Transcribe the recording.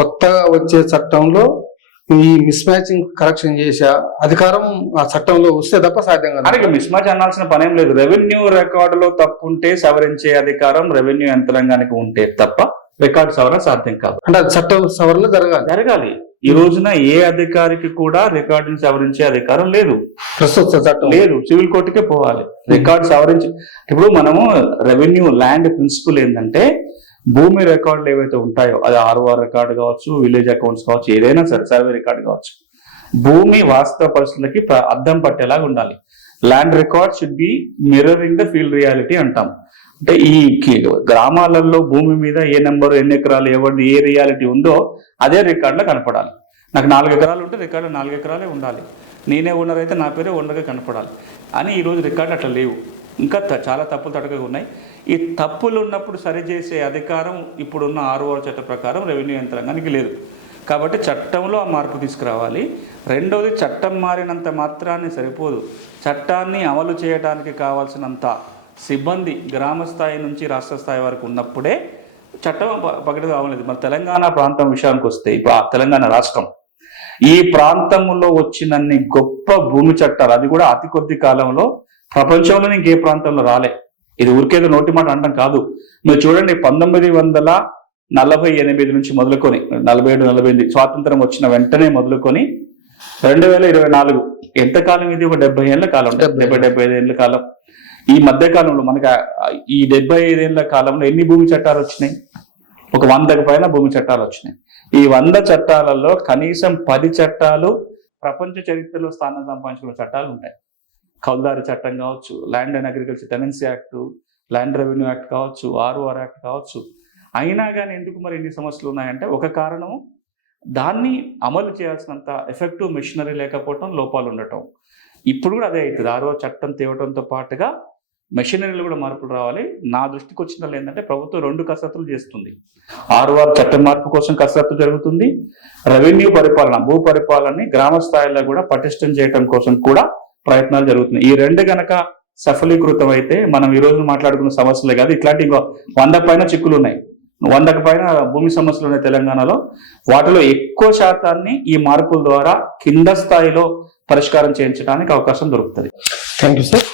కొత్తగా వచ్చే చట్టంలో ఈ మిస్ మ్యాచింగ్ కరెక్షన్ చేసే అధికారం ఆ చట్టంలో వస్తే తప్ప సాధ్యం కాదు. అలాగే మిస్ మ్యాచ్ అనాల్సిన పనేం లేదు. రెవెన్యూ రికార్డులో తప్పు ఉంటే సవరించే అధికారం రెవెన్యూ యంత్రాంగానికి ఉంటే తప్ప రికార్డు సవరణ సాధ్యం కాదు. అంటే అది చట్టం సవరణ జరగాలి. ఈ రోజున ఏ అధికారికి కూడా రికార్డుని సవరించే అధికారం లేదు. ప్రస్తుత చట్టం లేదు, సివిల్ కోర్టుకే పోవాలి రికార్డు సవరించి. ఇప్పుడు మనము రెవెన్యూ ల్యాండ్ ప్రిన్సిపల్ ఏంటంటే భూమి రికార్డులు ఏవైతే ఉంటాయో అది ఆర్ఓఆర్ రికార్డు కావచ్చు, విలేజ్ అకౌంట్స్ కావచ్చు, ఏదైనా సరే సర్వే రికార్డు కావచ్చు, భూమి వాస్తవ పరిస్థితులకి అద్దం పట్టేలాగా ఉండాలి. Land record should be mirroring the field reality అంటాం. అంటే ఈ గ్రామాలలో భూమి మీద ఏ నెంబర్, ఎన్ని ఎకరాలు, ఎవరిది ఏ రియాలిటీ ఉందో అదే రికార్డులో కనపడాలి. నాకు 4 ఎకరాలు ఉంటే రికార్డులో 4 ఎకరాలే ఉండాలి. నేనే ఓనర్ అయితే నా పేరే ఓనర్గా కనపడాలి. అని ఈరోజు రికార్డులు అట్లా లేవు. ఇంకా చాలా తప్పులు తడకగా ఉన్నాయి. ఈ తప్పులు ఉన్నప్పుడు సరిచేసే అధికారం ఇప్పుడున్న ఆర్ఓఆర్ చట్ట ప్రకారం రెవెన్యూ యంత్రాంగానికి లేదు. కాబట్టి చట్టంలో ఆ మార్పు తీసుకురావాలి. రెండవది, చట్టం మారినంత మాత్రాన్ని సరిపోదు. చట్టాన్ని అమలు చేయడానికి కావాల్సినంత సిబ్బంది గ్రామ స్థాయి నుంచి రాష్ట్ర స్థాయి వరకు ఉన్నప్పుడే చట్టం పగటిగా అవ్వలేదు. మరి తెలంగాణ ప్రాంతం విషయానికి వస్తే, ఇప్పుడు ఆ తెలంగాణ రాష్ట్రం ఈ ప్రాంతంలో వచ్చినన్ని గొప్ప భూమి చట్టాలు, అది కూడా అతి కొద్ది కాలంలో ప్రపంచంలోనే ఇంకే ప్రాంతంలో రాలే. ఇది ఊరికేదో నోటి మాట అనడం కాదు. మీరు చూడండి, 1948 నుంచి మొదలుకొని 47-48 స్వాతంత్రం వచ్చిన వెంటనే మొదలుకొని 2024 ఎంతకాలం ఇది? ఒక 70 ఏళ్ల కాలం, 70-75 ఏళ్ల కాలం. ఈ మధ్య కాలంలో మనకి ఈ 75 ఏళ్ల కాలంలో ఎన్ని భూమి చట్టాలు వచ్చినాయి? ఒక 100కు పైన భూమి చట్టాలు వచ్చినాయి. ఈ 100 చట్టాలలో కనీసం 10 చట్టాలు ప్రపంచ చరిత్రలో స్థానం సంపాదించుకున్న చట్టాలు ఉంటాయి. కౌలుదారి చట్టం కావచ్చు, land and agriculture tenancy act, land revenue act కావచ్చు, ఆర్ఓఆర్ యాక్ట్ కావచ్చు. అయినా కానీ ఎందుకు మరి ఎన్ని సమస్యలు ఉన్నాయంటే, ఒక కారణం దాన్ని అమలు చేయాల్సినంత ఎఫెక్టివ్ మెషినరీ లేకపోవటం, లోపాలు ఉండటం. ఇప్పుడు కూడా అదే అవుతుంది. ఆర్ఓఆర్ చట్టం తేవడంతో పాటుగా మెషినరీలు కూడా మార్పులు రావాలి. నా దృష్టికి వచ్చిన ఏంటంటే, ప్రభుత్వం 2 కసరత్తులు చేస్తుంది. ఆర్ఓఆర్ చట్టం మార్పు కోసం కసరత్తు జరుగుతుంది. రెవెన్యూ పరిపాలన, భూ పరిపాలనని గ్రామ స్థాయిలో కూడా పటిష్టం చేయడం కోసం కూడా ప్రయత్నాలు జరుగుతున్నాయి. ఈ 2 గనక సఫలీకృతం అయితే మనం ఈ రోజు మాట్లాడుకున్న సమస్యలే కాదు, ఇట్లాంటి 100 పైన చిక్కులు ఉన్నాయి, 100కు పైన భూమి సమస్యలు ఉన్నాయి తెలంగాణలో. వాటిలో ఎక్కువ శాతాన్ని ఈ మార్పుల ద్వారా కింద స్థాయిలో పరిష్కారం చేయించడానికి అవకాశం దొరుకుతుంది. Thank you sir.